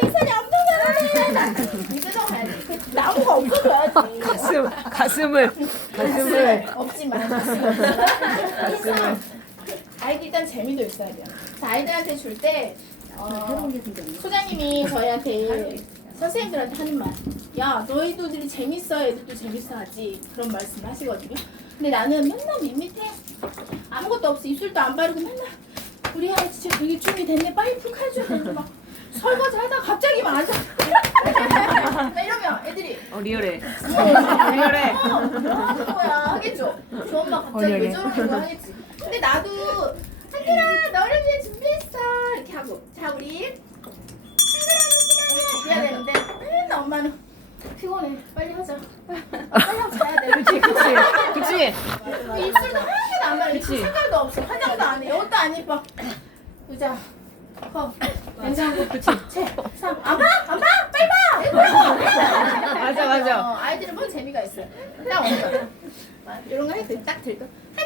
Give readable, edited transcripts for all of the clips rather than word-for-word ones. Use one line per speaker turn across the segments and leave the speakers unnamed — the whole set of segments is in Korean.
리선이 엄청 잘하네. 이 표정 봐야지. 그 나무가 없어져야지.
가슴을
없지만
가슴을
아이들 일단 재미도 있어야 돼요. 자, 아이들한테 줄 때 소장님이 저희한테 선생님들한테 하는 말, 야 너희들이 재밌어야 애들도 재밌어하지, 그런 말씀 하시거든요. 근데 나는 맨날 밋밋해. 아무것도 없어. 입술도 안 바르고 맨날 우리 아이 진짜 되게 준비 됐네, 빨리 푹 해줘야 되는데 막 설거지 하다가 갑자기 막 앉아. 나 이러면 애들이
리얼해.
리얼해. 뭐 하는 거야 하겠죠. 저 엄마 갑자기 왜 저러는 거야 하겠지. 근데 나도 한글아 너를 위해 준비했어 이렇게 하고, 자 우리 한글아는 시간이야 이래야 되는데 맨날 엄마는 피곤해 빨리 하자, 빨리 하고 자야 돼.
그치.
입술도 하나도 안 바르고 색깔도 없어, 화장도 안 해, 옷도 안 입어. 의자 컵 냉장고
그치.
채 상. 안 봐? 안 봐? 빨리 봐! 이거
맞아.
아이들은 뭔 재미가 있어요. 딱 오는 거야. 이런 거 해도 딱 들고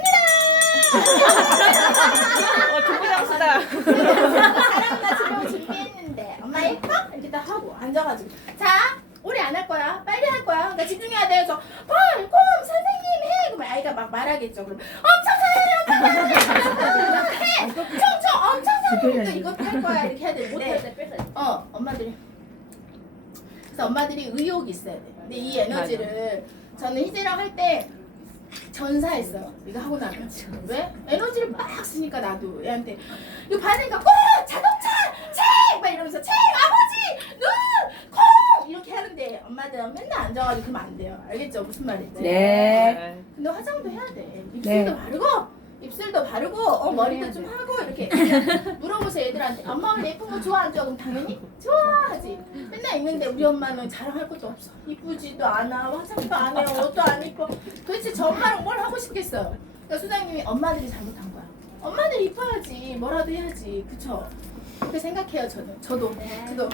독보장수다.
사람 나 주려고 준비했는데 엄마 예뻐? 이렇게 딱 하고 앉아가지고, 자 오래 안 할 거야, 빨리 할 거야, 나 집중해야 돼. 그래서 헐, 꼼, 선생님 해. 그러면 아이가 막 말하겠죠. 그럼 엄청 잘해, 해, 총총 엄청 잘해. 또 이것도 할 거야 이렇게 해야 돼. 못할 때 뺏어. 엄마들이. 그래서 엄마들이 의욕이 있어야 돼. 근데 이 에너지를 저는 희재랑 할 때 전사했어요. 이거 하고 나면. 왜? 에너지를 막 쓰니까 나도 애한테 이거 받으니까 꼭 자동차 책! 막 이러면서 책! 아버지! 눈! 콩! 이렇게 하는데 엄마들은 맨날 앉아가지고 그러면 안 돼요. 알겠죠? 무슨 말인지?
네.
근데 화장도 해야 돼. 입술도 바르고 머리도 좀 하고 이렇게 물어보세요 애들한테. 엄마 원래 예쁜 거 좋아 안 좋아? 그럼 당연히 좋아하지. 맨날 있는데 우리 엄마는 자랑할 것도 없어. 이쁘지도 않아, 화장도 안 해요, 옷도 안 입어. 도대체 저 엄마랑 뭘 하고 싶겠어요. 그러니까 소장님이 엄마들이 잘못한 거야. 엄마들이 이뻐야지, 뭐라도 해야지, 그쵸? 그렇게 생각해요 저는. 저도.